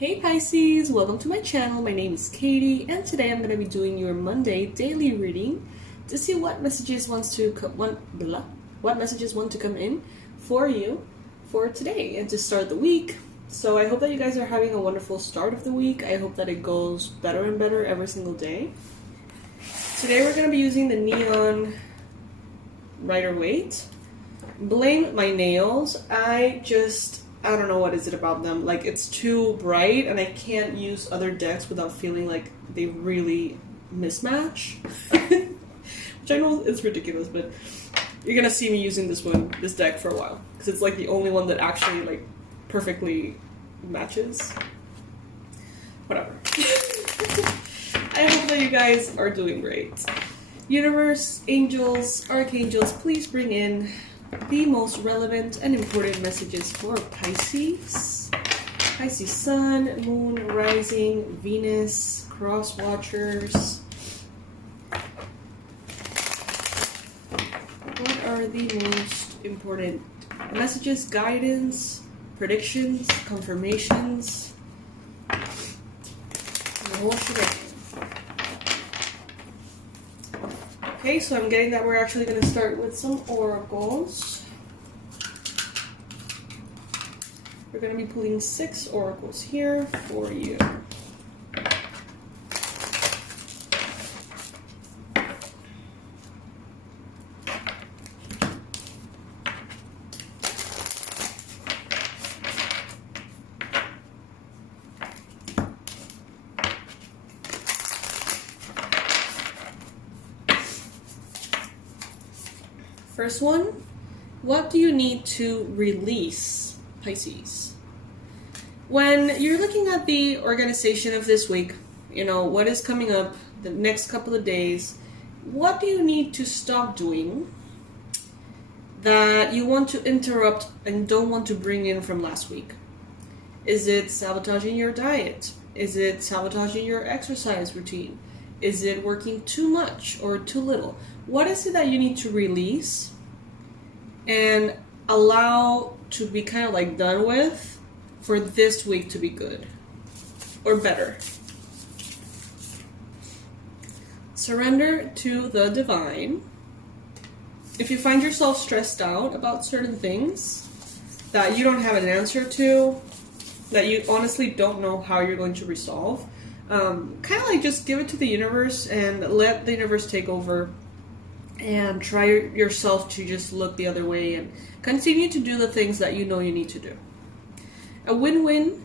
Hey Pisces, welcome to my channel. My name is Katie, and today I'm going to be doing your Monday daily reading to see what messages want to come in for you for today and to start the week. So I hope that you guys are having a wonderful start of the week. I hope that it goes better and better every single day. Today we're going to be using the Neon Rider-Waite. Blame my nails. I don't know what is it about them. Like, it's too bright and I can't use other decks without feeling like they really mismatch. Which I know it's ridiculous, but you're gonna see me using this deck for a while. Because it's like the only one that actually like perfectly matches. Whatever. I hope that you guys are doing great. Universe, angels, archangels, please bring in the most relevant and important messages for Pisces. Pisces Sun, Moon, Rising, Venus, Cross Watchers. What are the most important messages, guidance, predictions, confirmations? The whole shebang. Okay, so I'm getting that we're actually going to start with some oracles. We're going to be pulling 6 oracles here for you. First one, what do you need to release, Pisces? When you're looking at the organization of this week, you know, what is coming up the next couple of days, what do you need to stop doing that you want to interrupt and don't want to bring in from last week? Is it sabotaging your diet? Is it sabotaging your exercise routine? Is it working too much or too little? What is it that you need to release and allow to be kind of like done with for this week to be good or better? Surrender to the divine. If you find yourself stressed out about certain things that you don't have an answer to, that you honestly don't know how you're going to resolve, kind of like just give it to the universe and let the universe take over, and try yourself to just look the other way and continue to do the things that you know you need to do. A win-win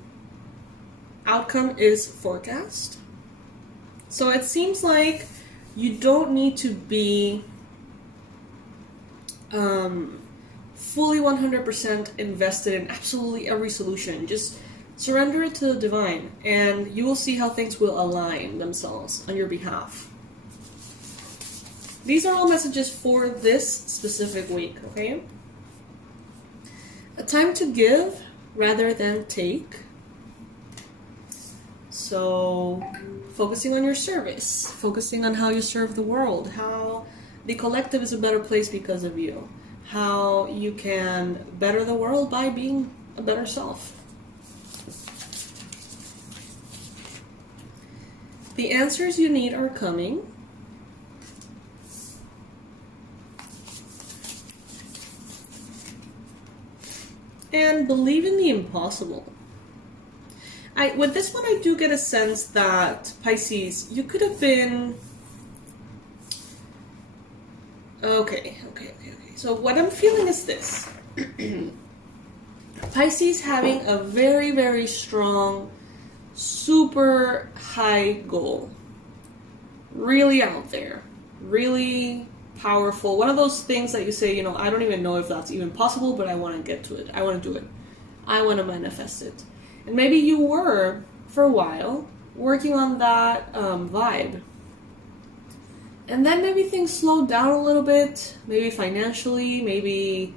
outcome is forecast. So it seems like you don't need to be fully 100% invested in absolutely every solution. Just surrender it to the divine, and you will see how things will align themselves on your behalf. These are all messages for this specific week, okay? A time to give rather than take. So, focusing on your service, focusing on how you serve the world, how the collective is a better place because of you, how you can better the world by being a better self. The answers you need are coming. And believe in the impossible. With this one, I do get a sense that, Pisces, you could have been... Okay. So what I'm feeling is this. Pisces having a very, very strong, super high goal. Really out there. Really powerful. One of those things that you say, you know, I don't even know if that's even possible, but I want to get to it. I want to do it. I want to manifest it. And maybe you were, for a while, working on that vibe. And then maybe things slowed down a little bit. Maybe financially, maybe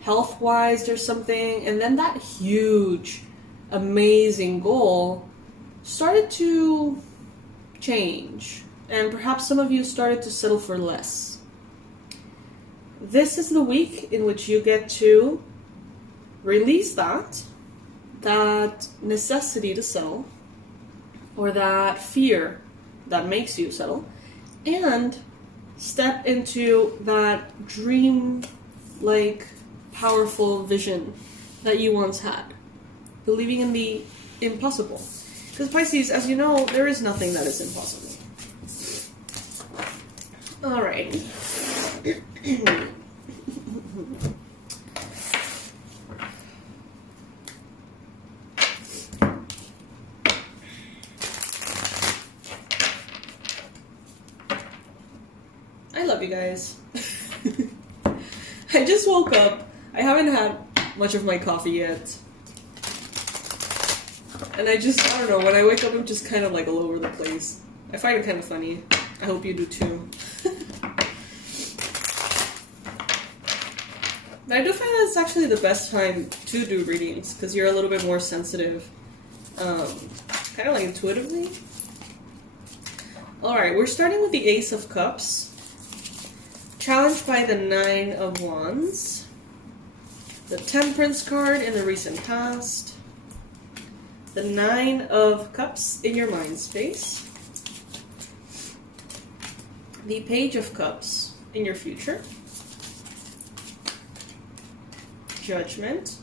health-wise or something. And then that huge, amazing goal started to change. And perhaps some of you started to settle for less. This is the week in which you get to release that, that necessity to settle, or that fear that makes you settle, and step into that dream-like, powerful vision that you once had, believing in the impossible. Because Pisces, as you know, there is nothing that is impossible. Alrighty. I love you guys. I just woke up. I haven't had much of my coffee yet. And I don't know, when I wake up I'm just kind of like all over the place. I find it kind of funny. I hope you do too. But I do find that it's actually the best time to do readings, because you're a little bit more sensitive. Kind of like intuitively. Alright, we're starting with the Ace of Cups. Challenged by the 9 of Wands. The Temperance card in the recent past. The 9 of Cups in your mind space. The Page of Cups in your future. Judgment.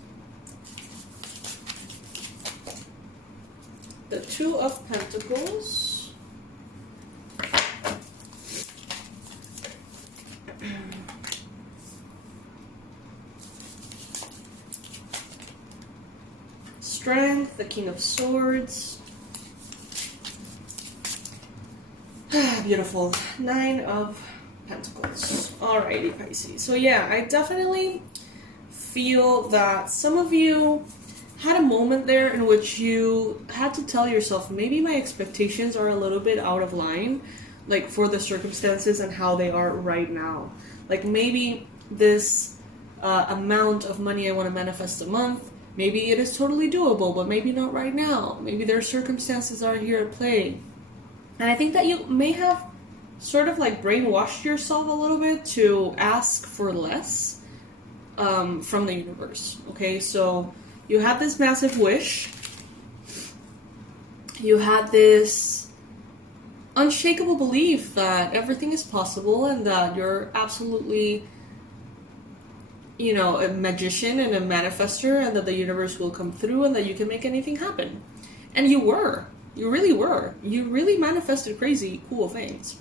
The 2 of Pentacles. Strength, the King of Swords. Beautiful. 9 of Pentacles. Alrighty, Pisces. So yeah, I definitely feel that some of you had a moment there in which you had to tell yourself, maybe my expectations are a little bit out of line, like for the circumstances and how they are right now. Like maybe this amount of money I want to manifest a month, maybe it is totally doable, but maybe not right now. Maybe their circumstances are here at play. And I think that you may have sort of like brainwashed yourself a little bit to ask for less from the universe. Okay, so you had this massive wish. You had this unshakable belief that everything is possible and that you're absolutely, you know, a magician and a manifester, and that the universe will come through and that you can make anything happen. And you were. You really were. You really manifested crazy, cool things.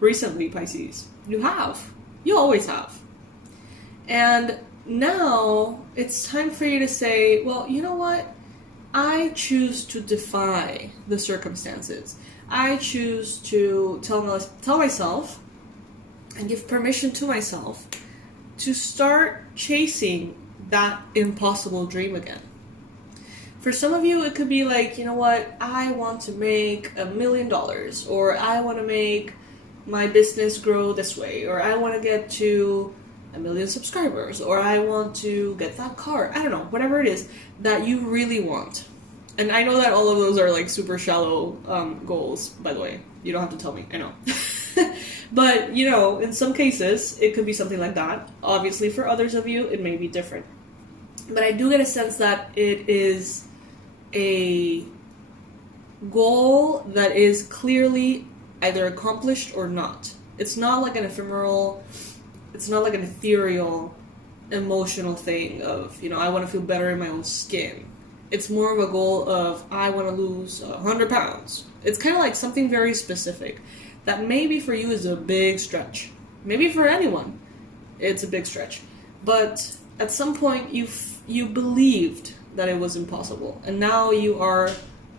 Recently, Pisces. You have. You always have. And now it's time for you to say, well, you know what? I choose to defy the circumstances. I choose to tell myself and give permission to myself to start chasing that impossible dream again. For some of you, it could be like, you know what, I want to make $1 million, or I want to make my business grow this way, or I want to get to 1 million subscribers, or I want to get that car. I don't know, whatever it is that you really want. And I know that all of those are like super shallow goals, by the way. You don't have to tell me, I know. But, you know, in some cases, it could be something like that. Obviously, for others of you, it may be different. But I do get a sense that it is a goal that is clearly either accomplished or not. It's not like an ephemeral, it's not like an ethereal, emotional thing of, you know, I want to feel better in my own skin. It's more of a goal of, I want to lose 100 pounds. It's kind of like something very specific that maybe for you is a big stretch. Maybe for anyone, it's a big stretch. But at some point, you believed that it was impossible. And now you are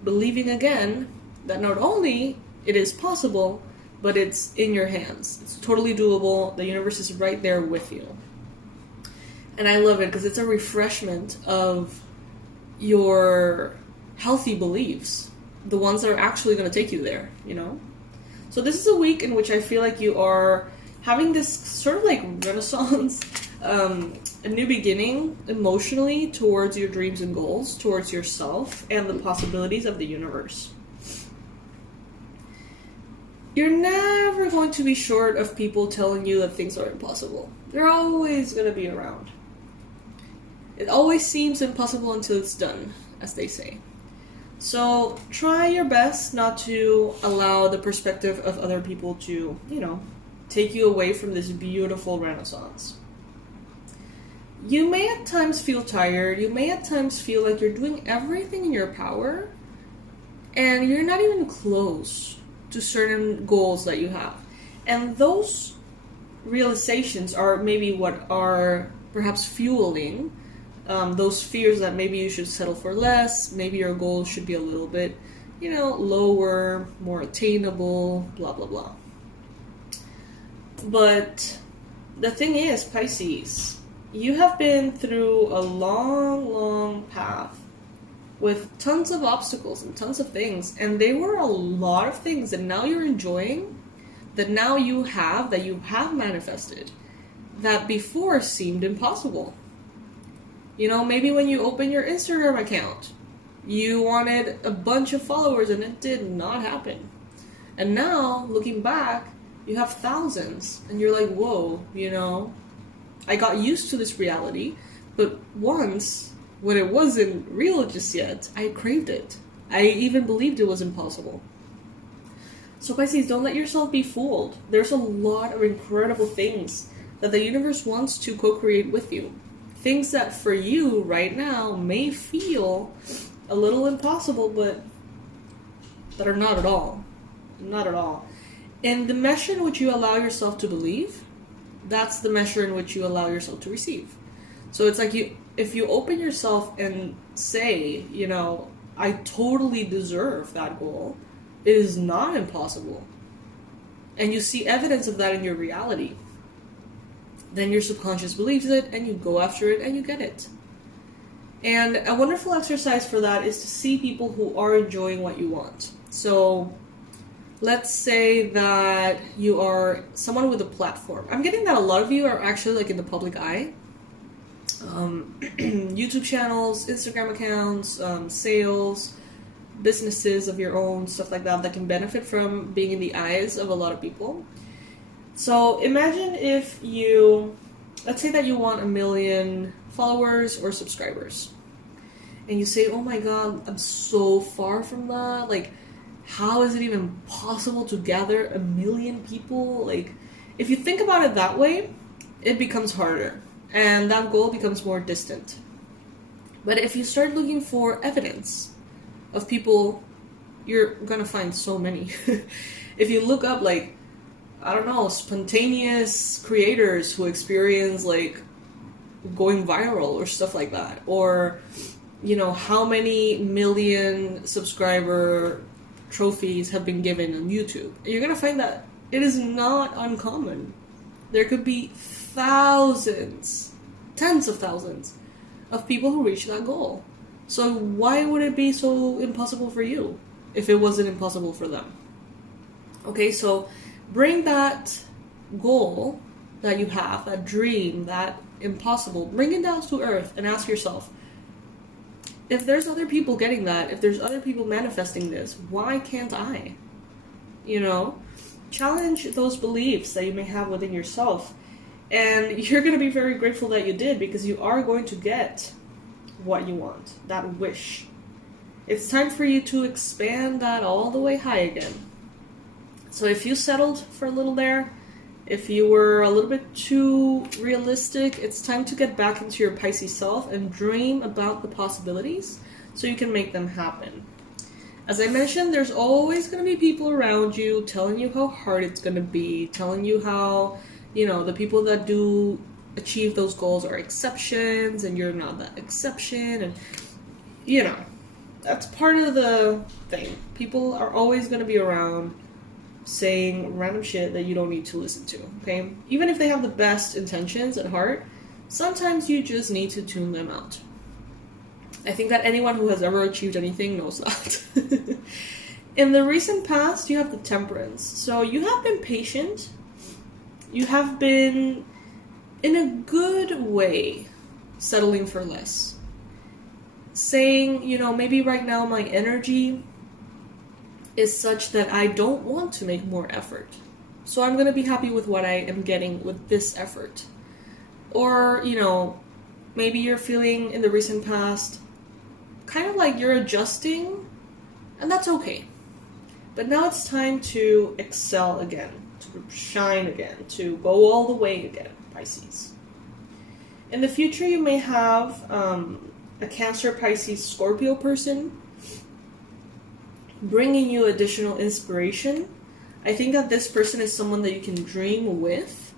believing again that not only it is possible, but it's in your hands. It's totally doable. The universe is right there with you. And I love it because it's a refreshment of your healthy beliefs, the ones that are actually going to take you there, you know? So this is a week in which I feel like you are having this sort of like renaissance, a new beginning emotionally towards your dreams and goals, towards yourself and the possibilities of the universe. You're never going to be short of people telling you that things are impossible. They're always going to be around. It always seems impossible until it's done, as they say. So try your best not to allow the perspective of other people to, take you away from this beautiful renaissance. You may at times feel tired. You may at times feel like you're doing everything in your power and you're not even close to certain goals that you have. And those realizations are maybe what are perhaps fueling those fears that maybe you should settle for less, maybe your goals should be a little bit, lower, more attainable, blah, blah, blah. But the thing is, Pisces, you have been through a long, long path with tons of obstacles and tons of things, and they were a lot of things that now you're enjoying, that you have manifested, that before seemed impossible. Maybe when you open your Instagram account, you wanted a bunch of followers and it did not happen. And now, looking back, you have thousands and you're like, whoa, I got used to this reality, but once, when it wasn't real just yet, I craved it. I even believed it was impossible. So Pisces, don't let yourself be fooled. There's a lot of incredible things that the universe wants to co-create with you. Things that for you right now may feel a little impossible, but that are not at all. Not at all. And the measure in which you allow yourself to believe, that's the measure in which you allow yourself to receive. So it's like if you open yourself and say, I totally deserve that goal, it is not impossible. And you see evidence of that in your reality. Then your subconscious believes it, and you go after it, and you get it. And a wonderful exercise for that is to see people who are enjoying what you want. So let's say that you are someone with a platform. I'm getting that a lot of you are actually in the public eye. YouTube channels, Instagram accounts, sales, businesses of your own, stuff like that can benefit from being in the eyes of a lot of people. So imagine if let's say that you want 1 million followers or subscribers. And you say, oh my God, I'm so far from that. How is it even possible to gather 1 million people? If you think about it that way, it becomes harder. And that goal becomes more distant. But if you start looking for evidence of people, you're gonna find so many. If you look up spontaneous creators who experience going viral or stuff like that, or how many million subscriber trophies have been given on YouTube, you're gonna find that it is not uncommon. There could be thousands, tens of thousands of people who reach that goal. So why would it be so impossible for you if it wasn't impossible for them? Okay, so bring that goal that you have, that dream, that impossible, bring it down to earth and ask yourself, if there's other people getting that, if there's other people manifesting this, why can't I? Challenge those beliefs that you may have within yourself. And you're going to be very grateful that you did, because you are going to get what you want, that wish. It's time for you to expand that all the way high again. So if you settled for a little there, if you were a little bit too realistic, it's time to get back into your Pisces self and dream about the possibilities so you can make them happen. As I mentioned, there's always going to be people around you telling you how hard it's going to be, telling you how, the people that do achieve those goals are exceptions and you're not that exception. And, that's part of the thing. People are always going to be around saying random shit that you don't need to listen to, okay? Even if they have the best intentions at heart, sometimes you just need to tune them out. I think that anyone who has ever achieved anything knows that. In the recent past, you have the Temperance. So you have been patient. You have been, in a good way, settling for less. Saying, maybe right now my energy is such that I don't want to make more effort. So I'm going to be happy with what I am getting with this effort. Or, maybe you're feeling in the recent past kind of like you're adjusting, and that's okay. But now it's time to excel again, to shine again, to go all the way again, Pisces. In the future, you may have a Cancer, Pisces, Scorpio person bringing you additional inspiration. I think that this person is someone that you can dream with.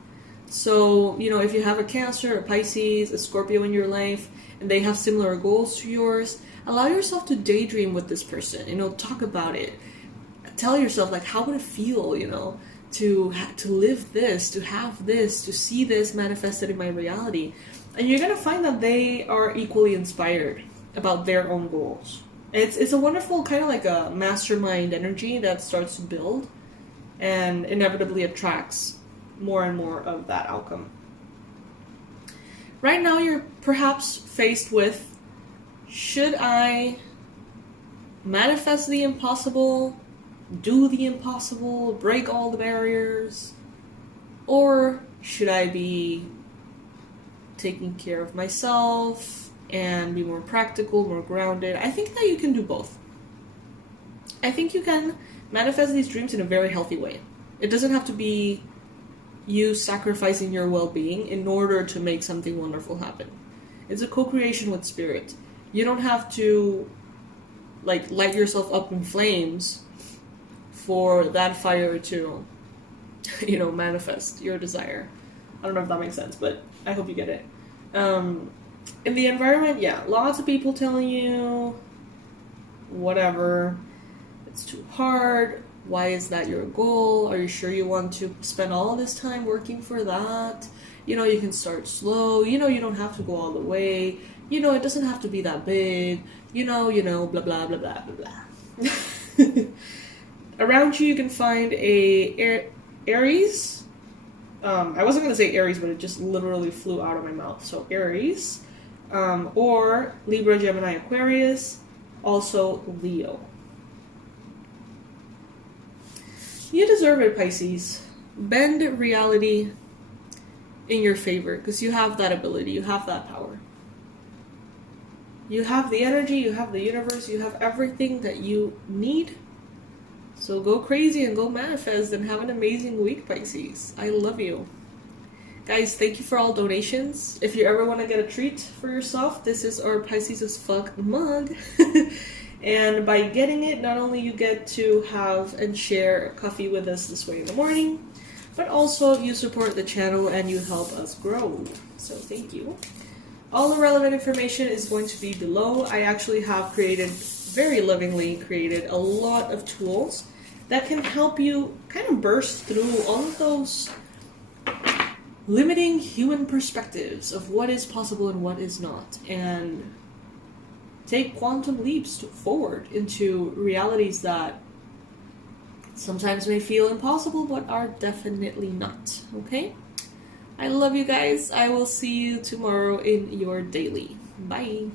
So, you know, if you have a Cancer, a Pisces, a Scorpio in your life, and they have similar goals to yours, allow yourself to daydream with this person, you know, talk about it. Tell yourself, like, how would it feel, you know, to live this, to have this, to see this manifested in my reality. And you're going to find that they are equally inspired about their own goals. It's a wonderful kind of like a mastermind energy that starts to build and inevitably attracts more and more of that outcome. Right now, you're perhaps faced with, should I manifest the impossible, do the impossible, break all the barriers, or should I be taking care of myself and be more practical, more grounded? I think that you can do both. I think you can manifest these dreams in a very healthy way. It doesn't have to be you sacrificing your well-being in order to make something wonderful happen. It's a co-creation with spirit. You don't have to like light yourself up in flames for that fire to, you know, manifest your desire. I don't know if that makes sense, but I hope you get it. In the environment, yeah, lots of people telling you, whatever, it's too hard. Why is that your goal? Are you sure you want to spend all this time working for that? You know, you can start slow. You know, you don't have to go all the way. You know, it doesn't have to be that big. You know, blah, blah, blah, blah, blah, blah. Around you, you can find a Aries. I wasn't going to say Aries, but it just literally flew out of my mouth. So Aries, or Libra, Gemini, Aquarius, also Leo. You deserve it, Pisces. Bend reality in your favor, because you have that ability, you have that power. You have the energy, you have the universe, you have everything that you need. So go crazy and go manifest and have an amazing week, Pisces. I love you. Guys, thank you for all donations. If you ever want to get a treat for yourself, this is our Pisces as fuck mug. And by getting it, not only you get to have and share coffee with us this way in the morning, but also you support the channel and you help us grow. So thank you. All the relevant information is going to be below. I actually have very lovingly created a lot of tools that can help you kind of burst through all of those limiting human perspectives of what is possible and what is not, and take quantum leaps forward into realities that sometimes may feel impossible but are definitely not. Okay? I love you guys. I will see you tomorrow in your daily. Bye.